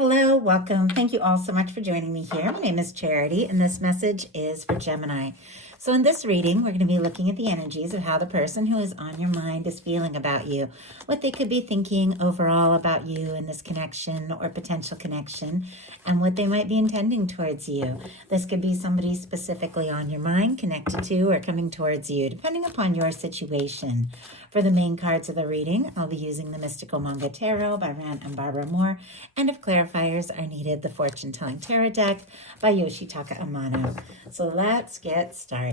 Hello, welcome. Thank you all so much for joining me here. My name is Charity, and this message is for Gemini. So in this reading, we're going to be looking at the energies of how the person who is on your mind is feeling about you, what they could be thinking overall about you in this connection or potential connection, and what they might be intending towards you. This could be somebody specifically on your mind, connected to, or coming towards you, depending upon your situation. For the main cards of the reading, I'll be using the Mystical Manga Tarot by Rann and Barbara Moore, and if clarifiers are needed, the Fortune Telling Tarot deck by Yoshitaka Amano. So let's get started.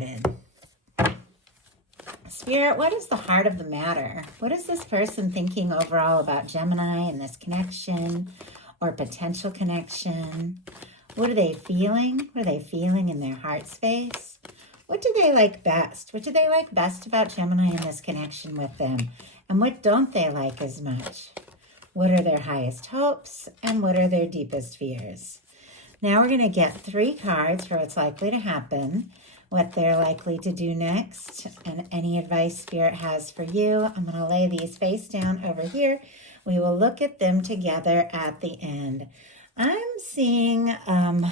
Spirit, what is the heart of the matter? What is this person thinking overall about Gemini and this connection or potential connection? What are they feeling? What are they feeling in their heart space? What do they like best? What do they like best about Gemini and this connection with them? And what don't they like as much? What are their highest hopes? And what are their deepest fears? Now we're going to get 3 cards for what's likely to happen, what they're likely to do next, and any advice Spirit has for you. I'm going to lay these face down over here. We will look at them together at the end. I'm seeing a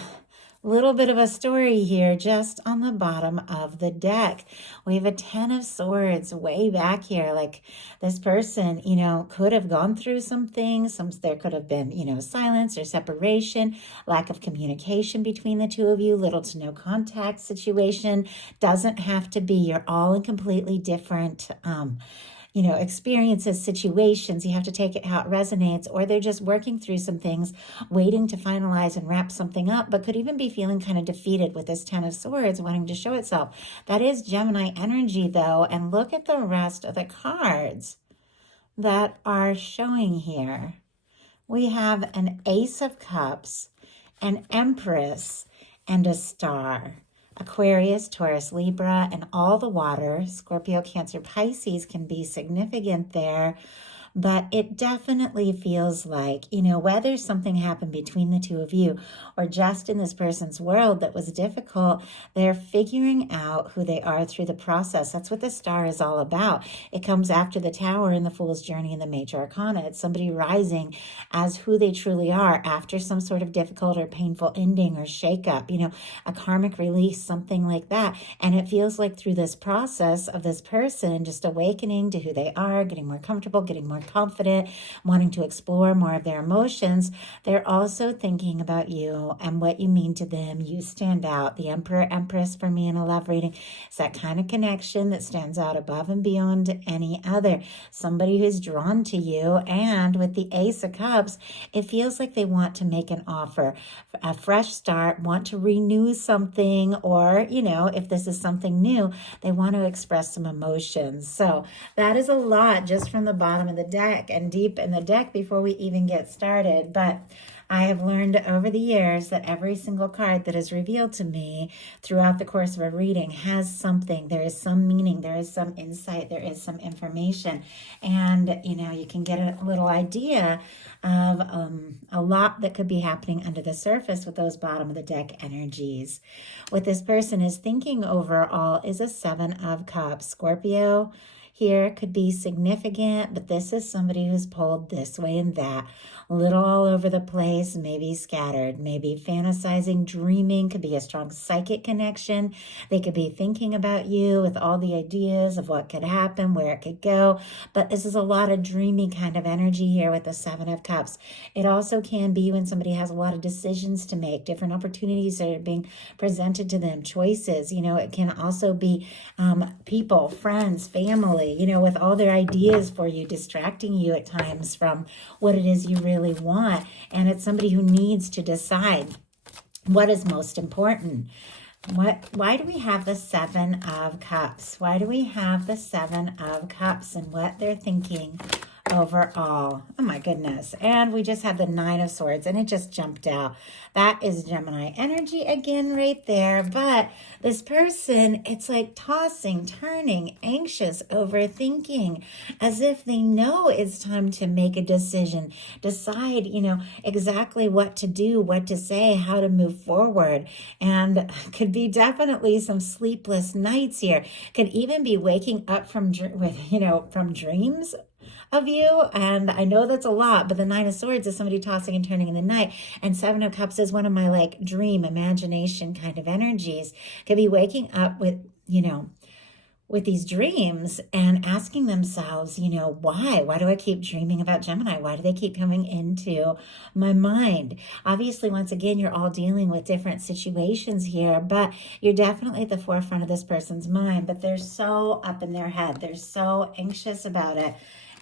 little bit of a story here just on the bottom of the deck. We have a 10 of Swords way back here. Like this person, could have gone through some things. There could have been, silence or separation, lack of communication between the two of you, little to no contact situation. Doesn't have to be. You're all in completely different experiences, situations. You have to take it how it resonates, or they're just working through some things, waiting to finalize and wrap something up, but could even be feeling kind of defeated with this 10 of Swords wanting to show itself. That is Gemini energy, though, and look at the rest of the cards that are showing here. We have an Ace of Cups, an Empress, and a Star. Aquarius, Taurus, Libra, and all the water. Scorpio, Cancer, Pisces can be significant there. But it definitely feels like, whether something happened between the two of you or just in this person's world that was difficult, they're figuring out who they are through the process. That's what the Star is all about. It comes after the Tower in the Fool's Journey and the Major Arcana. It's somebody rising as who they truly are after some sort of difficult or painful ending or shakeup, a karmic release, something like that. And it feels like through this process of this person just awakening to who they are, getting more comfortable, getting more confident, wanting to explore more of their emotions, they're also thinking about you and what you mean to them. You stand out. The Emperor, Empress for me in a love reading is that kind of connection that stands out above and beyond any other. Somebody who's drawn to you. And with the Ace of Cups, it feels like they want to make an offer, a fresh start, want to renew something, or, if this is something new, they want to express some emotions. So that is a lot just from the bottom of the deck and deep in the deck before we even get started. But I have learned over the years that every single card that is revealed to me throughout the course of a reading has something. There is some meaning. There is some insight. There is some information. And, you can get a little idea of a lot that could be happening under the surface with those bottom of the deck energies. What this person is thinking overall is a 7 of Cups. Scorpio here could be significant, but this is somebody who's pulled this way and that, a little all over the place, maybe scattered, maybe fantasizing, dreaming, could be a strong psychic connection. They could be thinking about you with all the ideas of what could happen, where it could go, but this is a lot of dreamy kind of energy here with the 7 of Cups. It also can be when somebody has a lot of decisions to make, different opportunities that are being presented to them, choices. It can also be people, friends, family, with all their ideas for you, distracting you at times from what it is you really want. And it's somebody who needs to decide what is most important. Why do we have the 7 of Cups? Why do we have the 7 of Cups and what they're thinking overall? Oh my goodness. And we just had the 9 of Swords and it just jumped out. That is Gemini energy again right there. But this person, it's like tossing, turning, anxious, overthinking, as if they know it's time to make a decision, decide, exactly what to do, what to say, how to move forward. And could be definitely some sleepless nights here. Could even be waking up from dreams of you. And I know that's a lot, but the Nine of Swords is somebody tossing and turning in the night. And Seven of Cups is one of my like dream, imagination kind of energies. Could be waking up with, with these dreams and asking themselves, why? Why do I keep dreaming about Gemini? Why do they keep coming into my mind? Obviously, once again, you're all dealing with different situations here, but you're definitely at the forefront of this person's mind, but they're so up in their head. They're so anxious about it.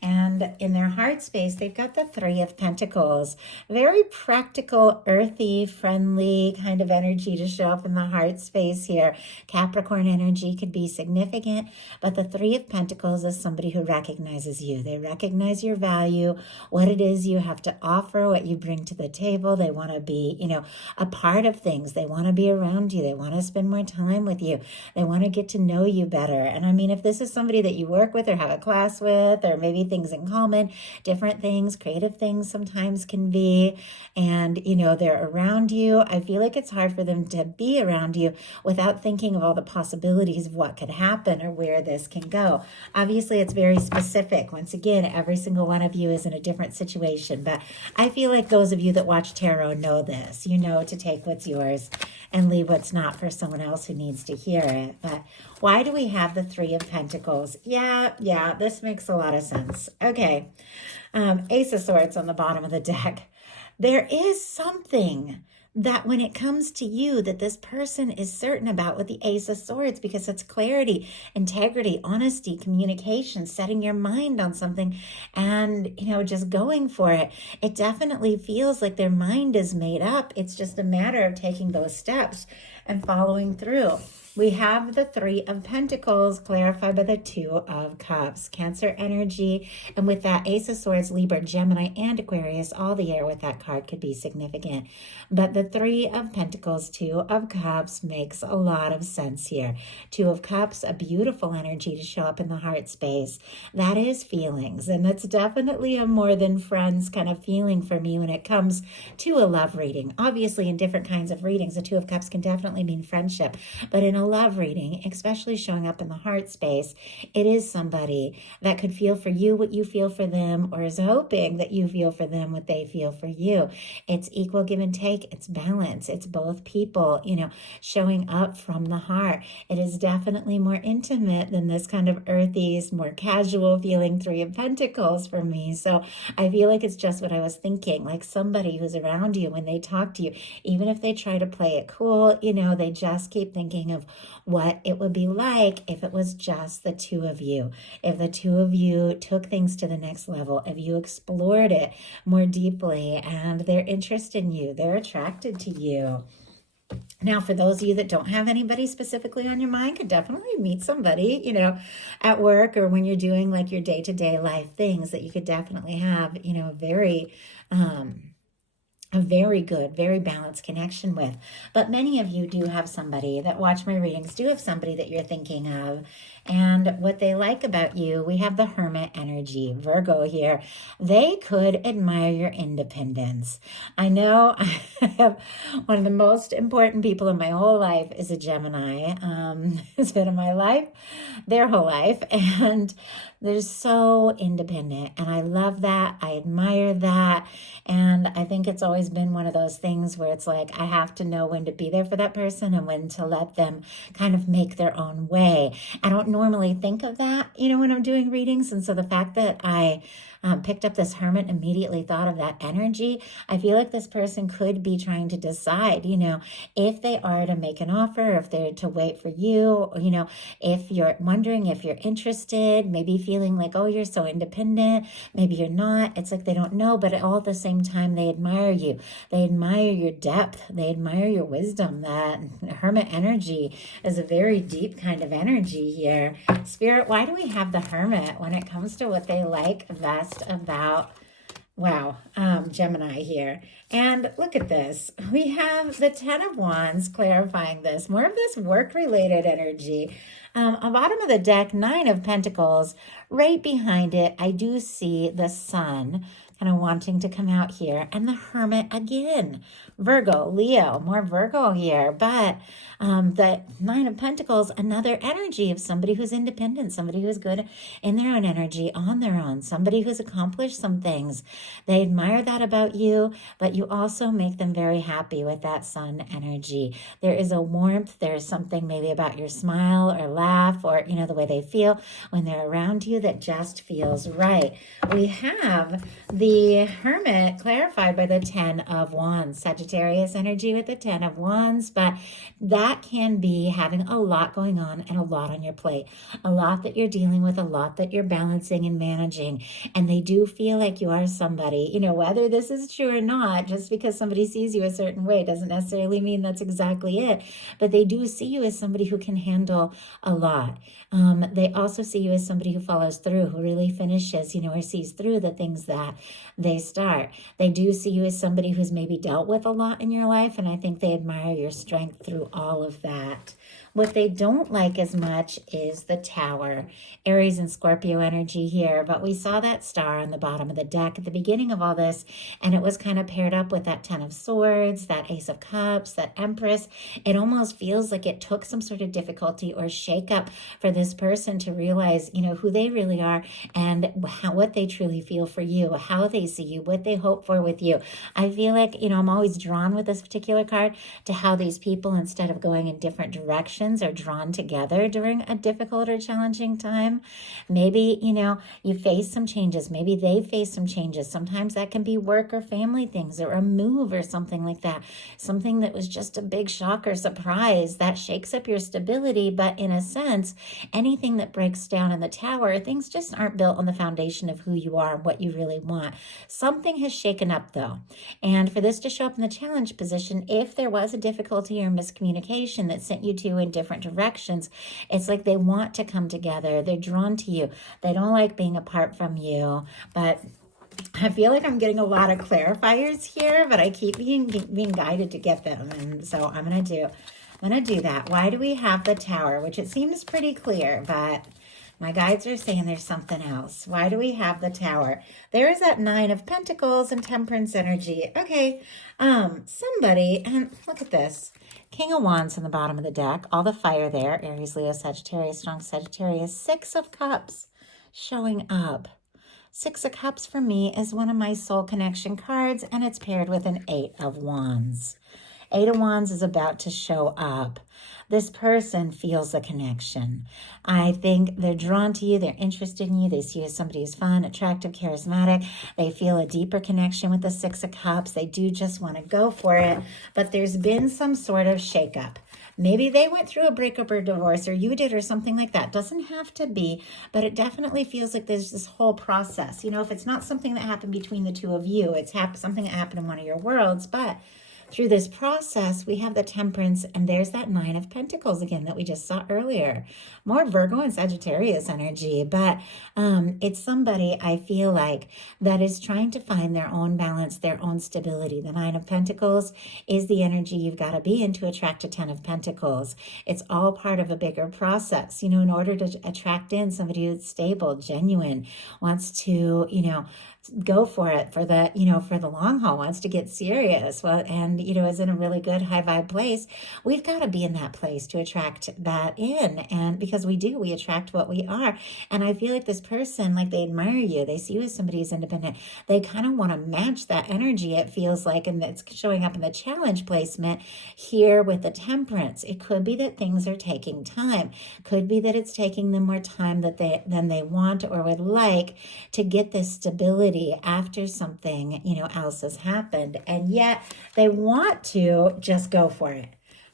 And in their heart space, they've got the Three of Pentacles. Very practical, earthy, friendly kind of energy to show up in the heart space here. Capricorn energy could be significant, but the Three of Pentacles is somebody who recognizes you. They recognize your value, what it is you have to offer, what you bring to the table. They want to be, a part of things. They want to be around you. They want to spend more time with you. They want to get to know you better. And I mean, if this is somebody that you work with or have a class with, or maybe things in common, different things, creative things sometimes can be, and they're around you, I feel like it's hard for them to be around you without thinking of all the possibilities of what could happen or where this can go. Obviously, it's very specific. Once again, every single one of you is in a different situation, but I feel like those of you that watch tarot know this. You know to take what's yours and leave what's not for someone else who needs to hear it. But why do we have the Three of Pentacles? Yeah, this makes a lot of sense. Okay, Ace of Swords on the bottom of the deck. There is something that when it comes to you that this person is certain about with the Ace of Swords, because it's clarity, integrity, honesty, communication, setting your mind on something and, just going for it. It definitely feels like their mind is made up. It's just a matter of taking those steps and following through. We have the Three of Pentacles clarified by the Two of Cups, Cancer energy. And with that Ace of Swords, Libra, Gemini, and Aquarius, all the air with that card could be significant. But the Three of Pentacles, Two of Cups makes a lot of sense here. Two of Cups, a beautiful energy to show up in the heart space. That is feelings. And that's definitely a more than friends kind of feeling for me when it comes to a love reading. Obviously, in different kinds of readings, the Two of Cups can definitely mean friendship. But in a love reading, especially showing up in the heart space, it is somebody that could feel for you what you feel for them, or is hoping that you feel for them what they feel for you. It's equal give and take. It's balance. It's both people, showing up from the heart. It is definitely more intimate than this kind of earthy, more casual feeling Three of Pentacles for me. So I feel like it's just what I was thinking, like somebody who's around you when they talk to you, even if they try to play it cool, they just keep thinking of what it would be like if it was just the two of you. If the two of you took things to the next level, if you explored it more deeply and they're interested in you, they're attracted to you. Now, for those of you that don't have anybody specifically on your mind, could definitely meet somebody, at work or when you're doing like your day-to-day life things that you could definitely have, a very good, very balanced connection with. But many of you do have somebody that watch my readings, do have somebody that you're thinking of. And what they like about you, we have the Hermit energy, Virgo here. They could admire your independence. I know I have one of the most important people in my whole life is a Gemini. It's been in my life, their whole life. And they're so independent. And I love that. I admire that. And I think it's always been one of those things where it's like, I have to know when to be there for that person and when to let them kind of make their own way. I don't normally think of that, when I'm doing readings. And so the fact that I picked up this Hermit, immediately thought of that energy. I feel like this person could be trying to decide, if they are to make an offer, if they're to wait for you, if you're wondering if you're interested, maybe feeling like, oh, you're so independent, maybe you're not. It's like they don't know, but all at the same time, they admire you. They admire your depth. They admire your wisdom. That Hermit energy is a very deep kind of energy here. Spirit, why do we have the Hermit when it comes to what they like best about Gemini here? And look at this. We have the Ten of Wands clarifying this. More of this work-related energy. On bottom of the deck, Nine of Pentacles. Right behind it, I do see the Sun kind of wanting to come out here. And the Hermit again, Virgo, Leo, more Virgo here. But the Nine of Pentacles, another energy of somebody who's independent, somebody who's good in their own energy, on their own, somebody who's accomplished some things. They admire that about you, but you also make them very happy with that Sun energy. There is a warmth. There's something maybe about your smile or laugh or, the way they feel when they're around you that just feels right. We have the Hermit clarified by the Ten of Wands, Sagittarius energy with the Ten of Wands, but that can be having a lot going on and a lot on your plate, a lot that you're dealing with, a lot that you're balancing and managing. And they do feel like you are somebody, whether this is true or not, just because somebody sees you a certain way doesn't necessarily mean that's exactly it. But they do see you as somebody who can handle a lot. They also see you as somebody who follows through, who really finishes, or sees through the things that they start. They do see you as somebody who's maybe dealt with a lot in your life, and I think they admire your strength through all of that. What they don't like as much is the Tower, Aries and Scorpio energy here, but we saw that star on the bottom of the deck at the beginning of all this, and it was kind of paired up with that Ten of Swords, that Ace of Cups, that Empress. It almost feels like it took some sort of difficulty or shakeup for this person to realize, who they really are and what they truly feel for you, how they see you, what they hope for with you. I feel like, I'm always drawn with this particular card to how these people, instead of going in different directions, are drawn together during a difficult or challenging time. Maybe, you face some changes. Maybe they face some changes. Sometimes that can be work or family things or a move or something like that. Something that was just a big shock or surprise that shakes up your stability. But in a sense, anything that breaks down in the Tower, things just aren't built on the foundation of who you are and what you really want. Something has shaken up though. And for this to show up in the challenge position, if there was a difficulty or miscommunication that sent you two in different directions, it's like they want to come together. They're drawn to you. They don't like being apart from you. But I feel like I'm getting a lot of clarifiers here, but I keep being guided to get them. And so I'm going to do that. Why do we have the Tower? Which it seems pretty clear, but my guides are saying there's something else. Why do we have the Tower? There is that Nine of Pentacles and Temperance energy. Okay, somebody, and look at this. King of Wands in the bottom of the deck, all the fire there, Aries, Leo, Sagittarius, strong Sagittarius, Six of Cups showing up. Six of Cups for me is one of my soul connection cards, and it's paired with an Eight of Wands. Eight of Wands is about to show up. This person feels a connection. I think they're drawn to you. They're interested in you. They see you as somebody who's fun, attractive, charismatic. They feel a deeper connection with the Six of Cups. They do just want to go for it. But there's been some sort of shakeup. Maybe they went through a breakup or divorce, or you did, or something like that. Doesn't have to be, but it definitely feels like there's this whole process. If it's not something that happened between the two of you, it's something that happened in one of your worlds, but through this process, we have the Temperance, and there's that Nine of Pentacles again that we just saw earlier. More Virgo and Sagittarius energy, but it's somebody, I feel like, that is trying to find their own balance, their own stability. The Nine of Pentacles is the energy you've got to be in to attract a Ten of Pentacles. It's all part of a bigger process. In order to attract in somebody who's stable, genuine, wants to, go for it for the, for the long haul, wants to get serious, and, is in a really good high vibe place. We've got to be in that place to attract that in. And because we attract what we are. And I feel like this person, like, they admire you. They see you as somebody who's independent. They kind of want to match that energy, it feels like, and it's showing up in the challenge placement here with the Temperance. It could be that things are taking time. Could be that it's taking them more time than they want or would like to get this stability after something, else has happened. And yet they want to just go for it.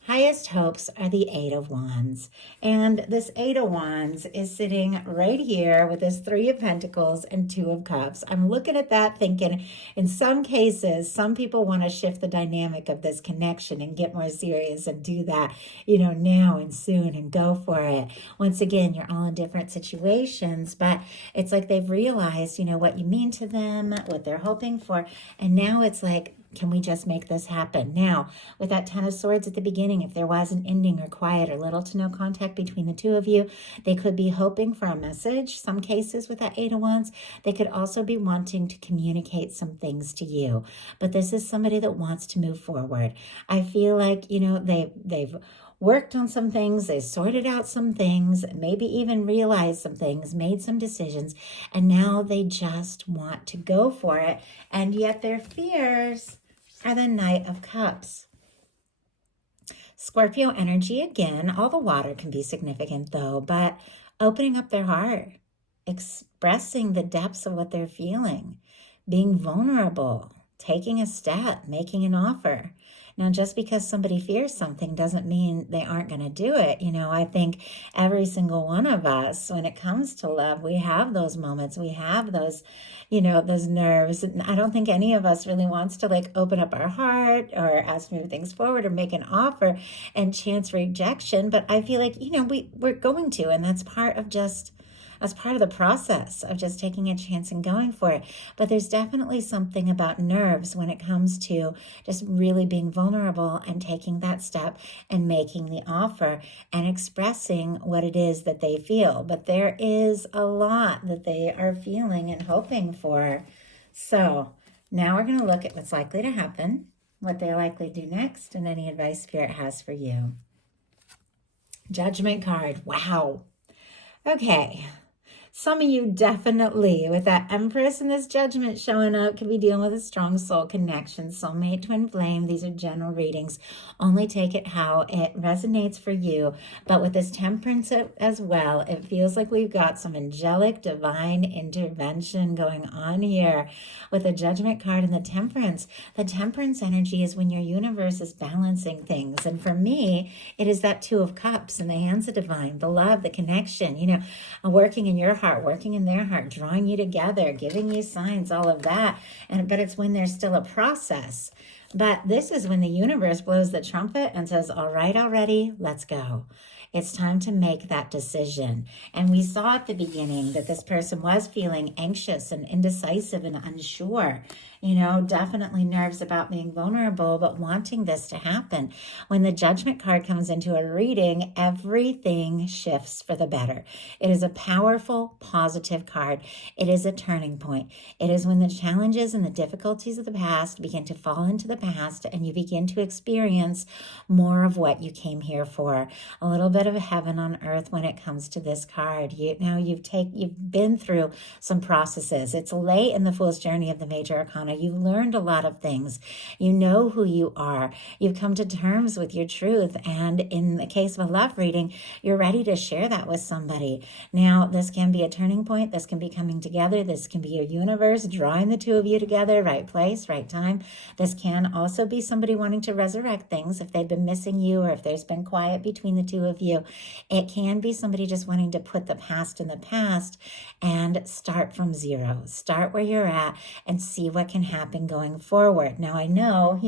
Highest hopes are the Eight of Wands. And this Eight of Wands is sitting right here with this Three of Pentacles and Two of Cups. I'm looking at that thinking, in some cases, some people want to shift the dynamic of this connection and get more serious and do that, now and soon and go for it. Once again, you're all in different situations, but it's like they've realized, what you mean to them, what they're hoping for. And now it's like Can we just make this happen? Now, with that Ten of Swords at the beginning, if there was an ending or quiet or little to no contact between the two of you, they could be hoping for a message. Some cases with that Eight of Wands, they could also be wanting to communicate some things to you. But this is somebody that wants to move forward. I feel like, they've worked on some things, they sorted out some things, maybe even realized some things, made some decisions, and now they just want to go for it. And yet their fears are the Knight of Cups. Scorpio energy again. All the water can be significant though, but opening up their heart, expressing the depths of what they're feeling, being vulnerable, taking a step, making an offer. Now, just because somebody fears something doesn't mean they aren't going to do it. I think every single one of us, when it comes to love, we have those moments. We have those, those nerves. And I don't think any of us really wants to open up our heart or ask to move things forward or make an offer and chance rejection. But I feel like, we're going to, and that's part of the process of just taking a chance and going for it. But there's definitely something about nerves when it comes to just really being vulnerable and taking that step and making the offer and expressing what it is that they feel. But there is a lot that they are feeling and hoping for. So now we're going to look at what's likely to happen, what they likely do next, and any advice Spirit has for you. Judgment card. Wow. Okay. Some of you definitely, with that Empress and this Judgment showing up, could be dealing with a strong soul connection, soulmate, twin flame. These are general readings. Only take it how it resonates for you. But with this Temperance as well, it feels like we've got some angelic divine intervention going on here with the Judgment card and the Temperance. The Temperance energy is when your universe is balancing things. And for me, it is that Two of Cups in the hands of divine, the love, the connection, working in your heart, working in their heart, drawing you together, giving you signs, all of that. But it's when there's still a process. But this is when the universe blows the trumpet and says, all right, already, let's go. It's time to make that decision. And we saw at the beginning that this person was feeling anxious and indecisive and unsure. Definitely nerves about being vulnerable, but wanting this to happen. When the Judgment card comes into a reading, everything shifts for the better. It is a powerful, positive card. It is a turning point. It is when the challenges and the difficulties of the past begin to fall into the past and you begin to experience more of what you came here for. A little bit of heaven on earth when it comes to this card. You've been through some processes. It's late in the Fool's Journey of the Major Arcana. You've learned a lot of things. You know who you are. You've come to terms with your truth. And in the case of a love reading, you're ready to share that with somebody. Now, this can be a turning point. This can be coming together. This can be your universe drawing the two of you together, right place, right time. This can also be somebody wanting to resurrect things if they've been missing you or if there's been quiet between the two of you. It can be somebody just wanting to put the past in the past and start from zero. Start where you're at and see what can happen going forward. Now, I know,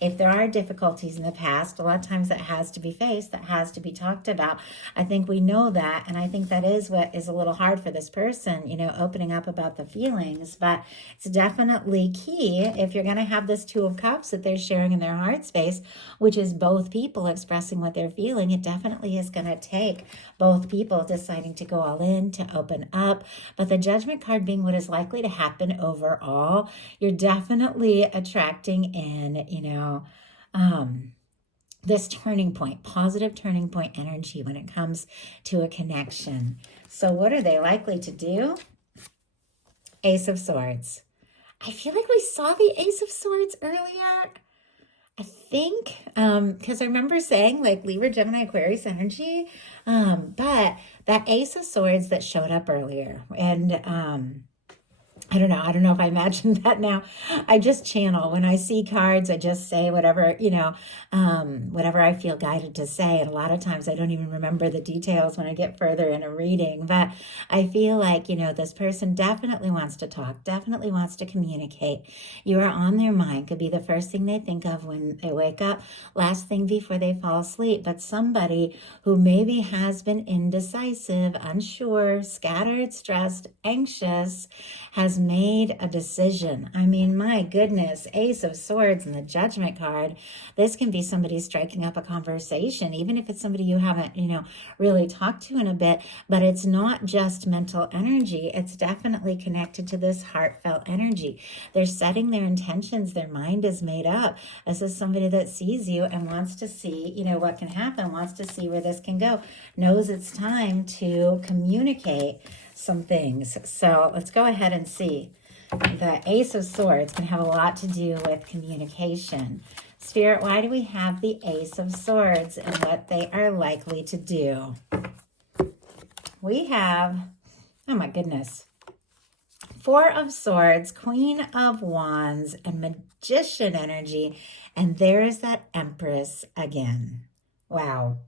if there are difficulties in the past, a lot of times that has to be faced, that has to be talked about. I think we know that, and I think that is what is a little hard for this person, opening up about the feelings, but it's definitely key if you're going to have this Two of Cups that they're sharing in their heart space, which is both people expressing what they're feeling. It definitely is going to take both people deciding to go all in, to open up. But the Judgment card being what is likely to happen overall, you're definitely attracting in, this turning point, positive turning point energy when it comes to a connection. So what are they likely to do? Ace of Swords. I feel like we saw the Ace of Swords earlier. I think, because I remember saying Libra, Gemini, Aquarius energy, but that Ace of Swords that showed up earlier, and I don't know if I imagined that now. I just channel. When I see cards, I just say whatever, whatever I feel guided to say. And a lot of times I don't even remember the details when I get further in a reading. But I feel like, this person definitely wants to talk, definitely wants to communicate. You are on their mind. Could be the first thing they think of when they wake up, last thing before they fall asleep. But somebody who maybe has been indecisive, unsure, scattered, stressed, anxious, has has made a decision. I mean, my goodness, Ace of Swords and the Judgment card. This can be somebody striking up a conversation, even if it's somebody you haven't, really talked to in a bit. But it's not just mental energy. It's definitely connected to this heartfelt energy. They're setting their intentions. Their mind is made up. This is somebody that sees you and wants to see, what can happen, wants to see where this can go, knows it's time to communicate some things. So let's go ahead and see. The Ace of Swords can have a lot to do with communication. Spirit, why do we have the Ace of Swords and what they are likely to do? We have, oh my goodness, Four of Swords, Queen of Wands, and Magician energy. And there is that Empress again. Wow.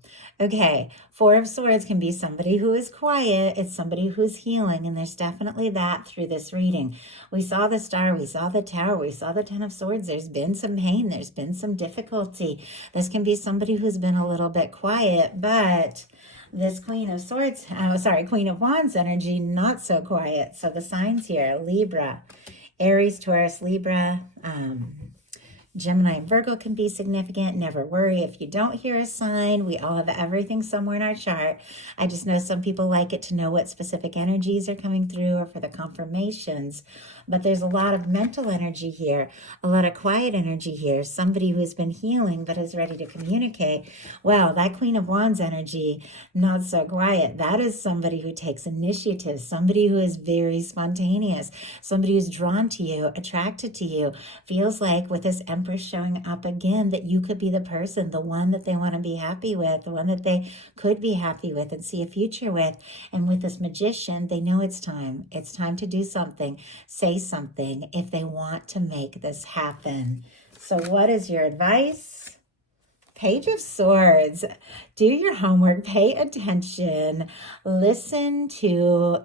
Okay. Four of Swords can be somebody who is quiet. It's somebody who's healing. And there's definitely that through this reading. We saw the Star. We saw the Tower. We saw the Ten of Swords. There's been some pain. There's been some difficulty. This can be somebody who's been a little bit quiet, but this Queen of Swords, Queen of Wands energy, not so quiet. So the signs here, Libra, Aries, Taurus, Libra, Gemini and Virgo can be significant. Never worry if you don't hear a sign. We all have everything somewhere in our chart. I just know some people like it to know what specific energies are coming through or for the confirmations. But there's a lot of mental energy here, a lot of quiet energy here. Somebody who has been healing but is ready to communicate. Well, that Queen of Wands energy, not so quiet. That is somebody who takes initiative, somebody who is very spontaneous, somebody who's drawn to you, attracted to you, feels like with this Empress showing up again that you could be the person, the one that they want to be happy with, the one that they could be happy with and see a future with. And with this Magician, they know it's time. It's time to do something, say something if they want to make this happen. So what is your advice? Page of Swords. Do your homework, pay attention, listen to,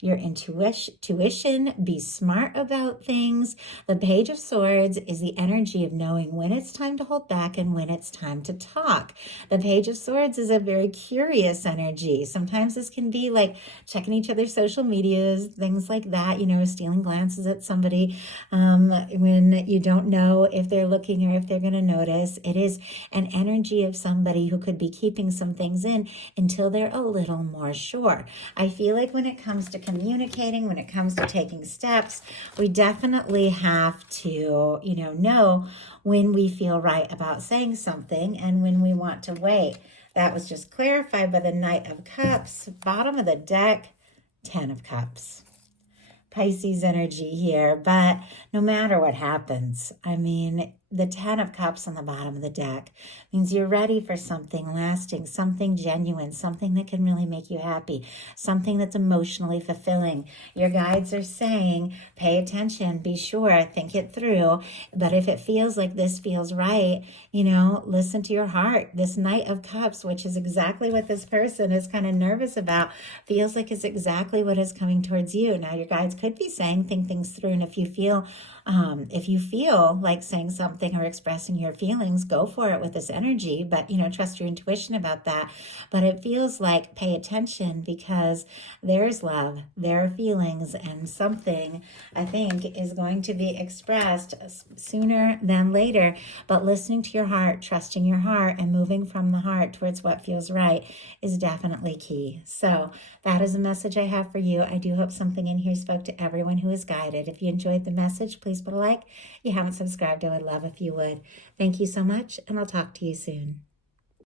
your intuition, be smart about things. The Page of Swords is the energy of knowing when it's time to hold back and when it's time to talk. The Page of Swords is a very curious energy. Sometimes this can be like checking each other's social medias, things like that, stealing glances at somebody when you don't know if they're looking or if they're going to notice. It is an energy of somebody who could be keeping some things in until they're a little more sure. I feel like when it comes to communicating, when it comes to taking steps, we definitely have to, know when we feel right about saying something and when we want to wait. That was just clarified by the Knight of Cups, bottom of the deck, Ten of Cups. Pisces energy here, but no matter what happens, the Ten of Cups on the bottom of the deck means you're ready for something lasting, something genuine, something that can really make you happy, something that's emotionally fulfilling. Your guides are saying, pay attention, be sure, think it through. But if it feels like this feels right, listen to your heart. This Knight of Cups, which is exactly what this person is kind of nervous about, feels like it's exactly what is coming towards you. Now, your guides could be saying, think things through. And if you feel like saying something or expressing your feelings, go for it with this energy, but trust your intuition about that. But it feels like pay attention because there's love, there are feelings, and something I think is going to be expressed sooner than later. But listening to your heart, trusting your heart, and moving from the heart towards what feels right is definitely key. So that is a message I have for you. I do hope something in here spoke to everyone who is guided. If you enjoyed the message, please put a like. If you haven't subscribed, I would love if you would. Thank you so much, and I'll talk to you soon.